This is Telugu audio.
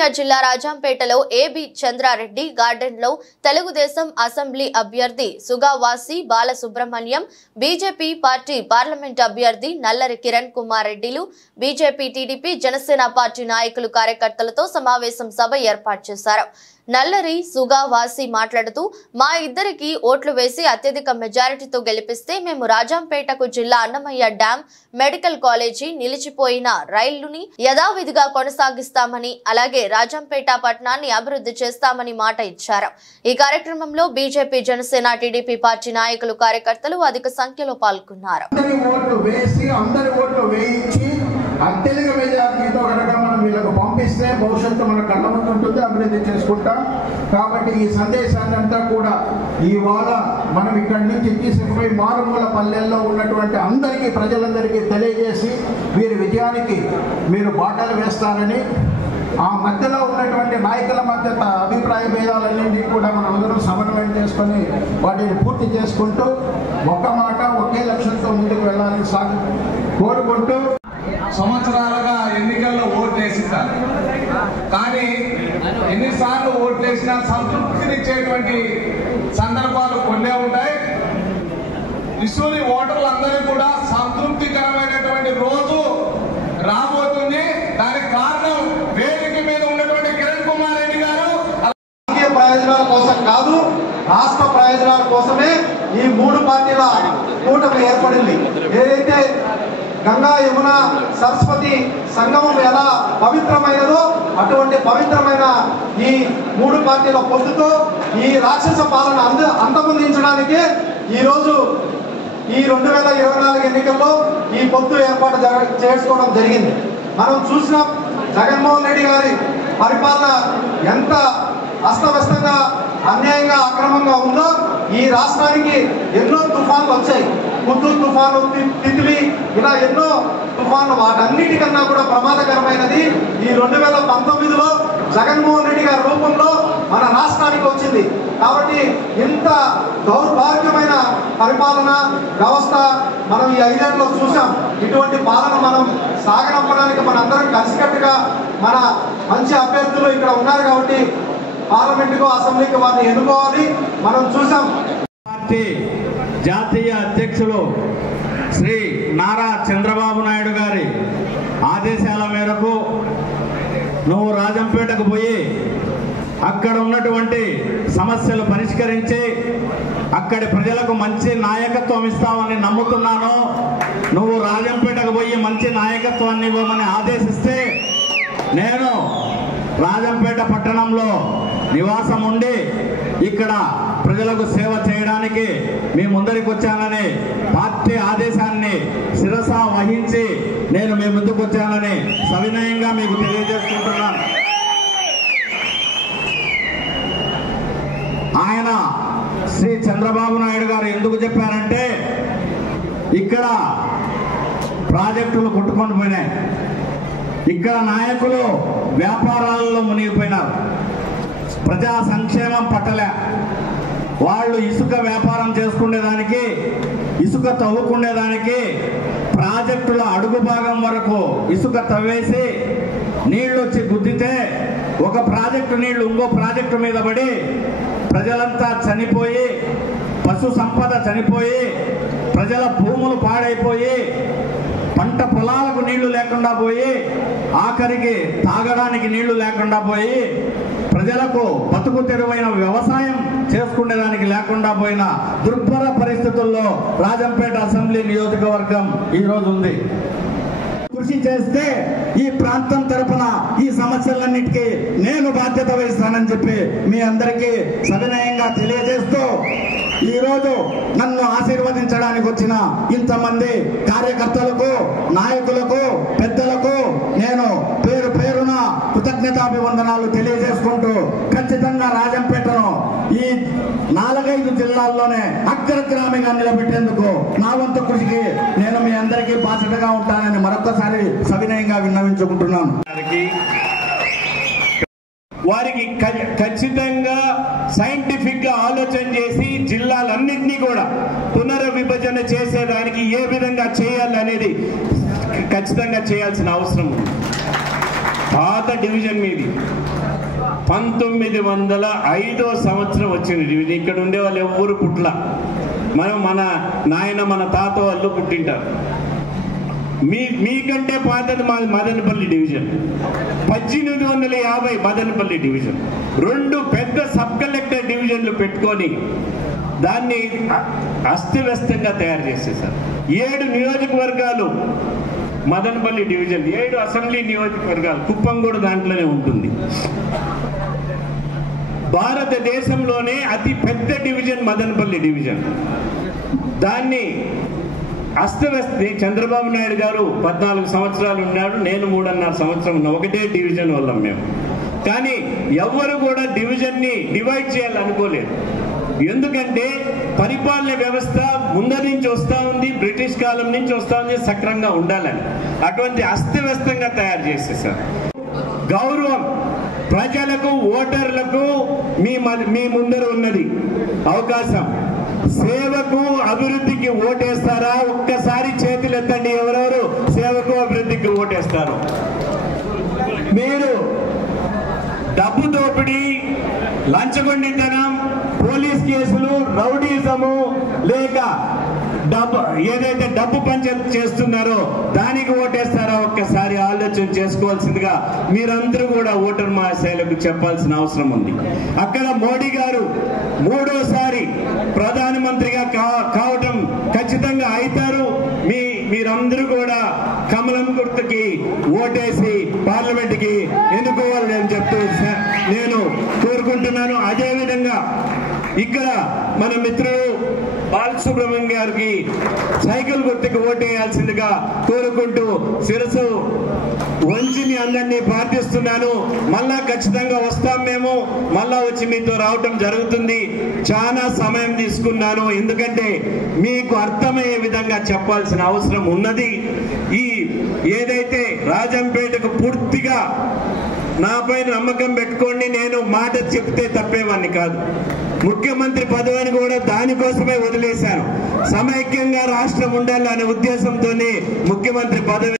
అన్నమయ్య జిల్లా రాజంపేటలో ఏబి చంద్రారెడ్డి గార్డెన్ లో తెలుగుదేశం అసెంబ్లీ అభ్యర్థి సుగావాసి బాలసుబ్రహ్మణ్యం, బీజేపీ పార్టీ పార్లమెంట్ అభ్యర్థి నల్లరి కిరణ్ కుమార్ రెడ్డిలు, బీజేపీ, టీడీపీ, జనసేన పార్టీ నాయకులు, కార్యకర్తలతో సమావేశం సభ ఏర్పాటు చేశారు. నల్లరి సుగావాసి మాట్లాడుతూ, మా ఇద్దరికి ఓట్లు వేసి అత్యధిక మెజారిటీతో గెలిపిస్తే మేము రాజంపేటకు జిల్లా అన్నమయ్య డ్యాం, మెడికల్ కాలేజీ, నిలిచిపోయిన రైళ్లుని యథావిధిగా కొనసాగిస్తామని, అలాగే రాజంపేట పట్టణాన్ని అభివృద్ధి చేస్తామని మాట ఇచ్చారు. ఈ కార్యక్రమంలో బీజేపీ, జనసేన, టీడీపీ పార్టీ నాయకులు, కార్యకర్తలు అధిక సంఖ్యలో పాల్గొన్నారు. అత్యధిక మెజార్టీతో కనుక మనం వీళ్ళకు పంపిస్తే భవిష్యత్తు మన కళ్ళ ముందు ఉంటుంది, అభివృద్ధి చేసుకుంటాం. కాబట్టి ఈ సందేశాన్ని అంతా కూడా ఇవాళ మనం ఇక్కడి నుంచి తీసుకుపోయి మారుమూల పల్లెల్లో ఉన్నటువంటి అందరికీ, ప్రజలందరికీ తెలియజేసి వీరి విజయానికి మీరు బాటలు వేస్తారని, ఆ మధ్యలో ఉన్నటువంటి నాయకుల మధ్య అభిప్రాయ భేదాలన్నింటినీ కూడా మనం అందరం సమన్వయం చేసుకొని వాటిని పూర్తి చేసుకుంటూ ఒక్క మాట ఒకే లక్ష్యంతో ముందుకు వెళ్ళాలని కోరుకుంటూ సంవత్సరాలుగా ఎన్నికల్లో ఓట్లేసిస్తారు. కానీ ఎన్నిసార్లు ఓట్లేసినా సంతృప్తినిచ్చేటువంటి సందర్భాలు కొన్నే ఉంటాయి. ఇసుని ఓటర్లందరూ కూడా సంతృప్తికరమైనటువంటి రోజు రాబోతుంది. దానికి కారణం వేదిక మీద ఉన్నటువంటి కిరణ్ కుమార్ రెడ్డి గారు రాజకీయ ప్రయోజనాల కోసం కాదు, రాష్ట్ర ప్రయోజనాల కోసమే ఈ మూడు పార్టీల కూటమి ఏర్పడింది. ఏదైతే గంగా, యమున, సరస్వతి సంగమం ఎలా పవిత్రమైనదో అటువంటి పవిత్రమైన ఈ మూడు పార్టీల పొత్తుతో ఈ రాక్షస పాలన అంతమొందించడానికి ఈరోజు ఈ 2024 ఎన్నికల్లో ఈ పొత్తు ఏర్పాటు చేసుకోవడం జరిగింది. మనం చూసిన జగన్మోహన్ రెడ్డి గారి పరిపాలన ఎంత అస్తవ్యస్తంగా, అన్యాయంగా, అక్రమంగా ఉందో, ఈ రాష్ట్రానికి ఎన్నో తుఫాన్లు వచ్చాయి. హుదూద్ తుఫాను, తిత్లీ, ఇలా ఎన్నో తుఫాన్లు. వాటన్నిటికన్నా కూడా ప్రమాదకరమైనది ఈ 2019లో జగన్మోహన్ రెడ్డి గారి రూపంలో మన రాష్ట్రానికి వచ్చింది. కాబట్టి ఇంత దౌర్భాగ్యమైన పరిపాలన వ్యవస్థ మనం ఈ 5 ఏళ్లలో చూసాం. ఇటువంటి పాలన మనం సాగనంపడానికి మనందరం కలిసికట్టుగా మన మంచి అభ్యర్థులు ఇక్కడ ఉన్నారు కాబట్టి పార్లమెంటుకు, అసెంబ్లీకి వారిని ఎన్నుకోవాలి. మనం చూసాం. పార్టీ జాతీయ అధ్యక్షులు శ్రీ నారా చంద్రబాబు నాయుడు గారి ఆదేశాల మేరకు నువ్వు రాజంపేటకు పోయి అక్కడ ఉన్నటువంటి సమస్యలు పరిష్కరించి అక్కడి ప్రజలకు మంచి నాయకత్వం ఇస్తామని నమ్ముతున్నాను. నువ్వు రాజంపేటకు పోయి మంచి నాయకత్వాన్ని ఇవ్వమని ఆదేశిస్తే నేను రాజంపేట పట్టణంలో నివాసం ఉండి ఇక్కడ ప్రజలకు సేవ చేయడానికి మీ ముందరికి వచ్చానని, పార్టీ ఆదేశాన్ని శిరస వహించి నేను మీ ముందుకు వచ్చానని సవినయంగా మీకు తెలియజేసుకుంటున్నాను. ఆయన శ్రీ చంద్రబాబు నాయుడు గారు ఎందుకు చెప్పారంటే, ఇక్కడ ప్రాజెక్టులు కొట్టుకొని పోయినాయి, ఇక్కడ నాయకులు వ్యాపారాలలో మునిగిపోయినారు, ప్రజా సంక్షేమం పట్టలే. వాళ్ళు ఇసుక వ్యాపారం చేసుకునేదానికి, ఇసుక తవ్వుకునేదానికి ప్రాజెక్టుల అడుగు భాగం వరకు ఇసుక తవ్వేసి నీళ్లు వచ్చి గుద్దితే ఒక ప్రాజెక్టు నీళ్లు ఇంకో ప్రాజెక్టు మీద పడి ప్రజలంతా చనిపోయి, పశు సంపద చనిపోయి, ప్రజల భూములు పాడైపోయి, పంట పొలాలకు నీళ్లు లేకుండా పోయి, ఆఖరికి తాగడానికి నీళ్లు లేకుండా పోయి, ప్రజలకు బతుకు తెరువైన వ్యవసాయం చేసుకునేదానికి లేకుండా పోయిన దుర్భర పరిస్థితుల్లో రాజంపేట అసెంబ్లీ నియోజకవర్గం ఈరోజు ఉంది. కృషి చేస్తే ఈ ప్రాంతం తరపున ఈ సమస్యలన్నిటికీ నేను బాధ్యత వహిస్తానని చెప్పి మీ అందరికీ సవినయంగా తెలియజేస్తూ, ఈరోజు నన్ను ఆశీర్వదించడానికి వచ్చిన ఇంతమంది కార్యకర్తలకు, నాయకులకు, పెద్దలకు నేను పేరు పేరున కృతజ్ఞతాభివందనాలు తెలియజేసుకుంటూ, ఖచ్చితంగా రాజంపేటను ఈ 4-5 జిల్లాల్లోనే అగ్రగ్రామిగా నిలబెట్టేందుకు నా వంతు కృషికి నేను మీ అందరికీ బాధ్యతగా ఉంటానని మరొకసారి సవినయంగా విన్నవించుకుంటున్నాను. వారికి ఖచ్చితంగా సైంటిఫిక్ గా ఆలోచన చేసి జిల్లాలన్నింటినీ కూడా పునర్విభజన చేసేదానికి ఏ విధంగా చేయాలి అనేది ఖచ్చితంగా చేయాల్సిన అవసరం ఉంది. పాత డివిజన్ మీది 1905 సంవత్సరం వచ్చింది డివిజన్. ఇక్కడ ఉండే వాళ్ళు ఎవ్వరు పుట్ల, మన నాయన మన తాత వాళ్ళు పుట్టింటారు. మీకంటే పాతది మాది మదనపల్లి డివిజన్. 1850 మదనపల్లి డివిజన్. 2 పెద్ద సబ్ కలెక్టర్ డివిజన్లు పెట్టుకొని దాన్ని అస్తవ్యస్తంగా తయారు చేసేసారు. 7 నియోజకవర్గాలు మదనపల్లి డివిజన్, 7 అసెంబ్లీ నియోజకవర్గాలు, కుప్పం కూడా దాంట్లోనే ఉంటుంది. భారతదేశంలోనే అతి పెద్ద డివిజన్ మదనపల్లి డివిజన్. దాన్ని అస్తవ్యస్త చంద్రబాబు నాయుడు గారు 14 సంవత్సరాలు ఉన్నాడు, నేను 3.5 సంవత్సరం ఉన్నా. ఒకటే డివిజన్ వాళ్ళం మేము. కానీ ఎవరు కూడా డివిజన్ని డివైడ్ చేయాలనుకోలేదు. ఎందుకంటే పరిపాలన వ్యవస్థ ముందరి నుంచి వస్తూ ఉంది, బ్రిటిష్ కాలం నుంచి వస్తూ ఉంది, సక్రంగా ఉండాలని. అటువంటి అస్తవ్యస్తంగా తయారు చేసేసారు. గౌరవం ప్రజలకు, ఓటర్లకు మీ ముందర ఉన్నది అవకాశం. సేవకు అభివృద్ధికి ఓటేస్తారా? ఒక్కసారి చేతులు ఎత్తండి ఎవరెవరు సేవకు అభివృద్ధికి ఓటేస్తారు. మీరు డబ్బు దోపిడీ, లంచగొండితనం, పోలీస్ కేసులు, రౌడీజము, లేక ఏదైతే డబ్బు పంచాయతీ చేస్తున్నారో దానికి ఓటేస్తారా? ఒక్కసారి ఆలోచన చేసుకోవాల్సిందిగా మీరందరూ కూడా ఓటర్ మహాశైలకు చెప్పాల్సిన అవసరం ఉంది. అక్కడ మోడీ గారు 3వసారి ప్రధానమంత్రిగా కావటం ఖచ్చితంగా అవుతారు. మీరందరూ కూడా కమలం గుర్తుకి ఓటేసి పార్లమెంట్ కి ఎన్నుకోవాలని నేను చెప్తూ నేను కోరుకుంటున్నాను. అదేవిధంగా ఇక్కడ మన మిత్రుడు బాలసుబ్రహ్మణ్యం గారికి సైకిల్ గుర్తుకు ఓటేయాల్సిందిగా కోరుకుంటూ శిరసు వంచి మీ అందరినీ ప్రార్థిస్తున్నాను. మళ్ళా ఖచ్చితంగా వస్తాం. మేము మళ్ళా వచ్చి మీతో రావటం జరుగుతుంది. చాలా సమయం తీసుకున్నాను, ఎందుకంటే మీకు అర్థమయ్యే విధంగా చెప్పాల్సిన అవసరం ఉన్నది. ఏదైతే రాజంపేటకు పూర్తిగా నాపై నమ్మకం పెట్టుకోండి. నేను మాట చెప్తే తప్పేవాడిని కాదు. ముఖ్యమంత్రి పదవిని కూడా దానికోసమే వదిలేశాను. సమైక్యంగా రాష్ట్రం ఉండాలనే ఉద్దేశంతోనే ముఖ్యమంత్రి పదవి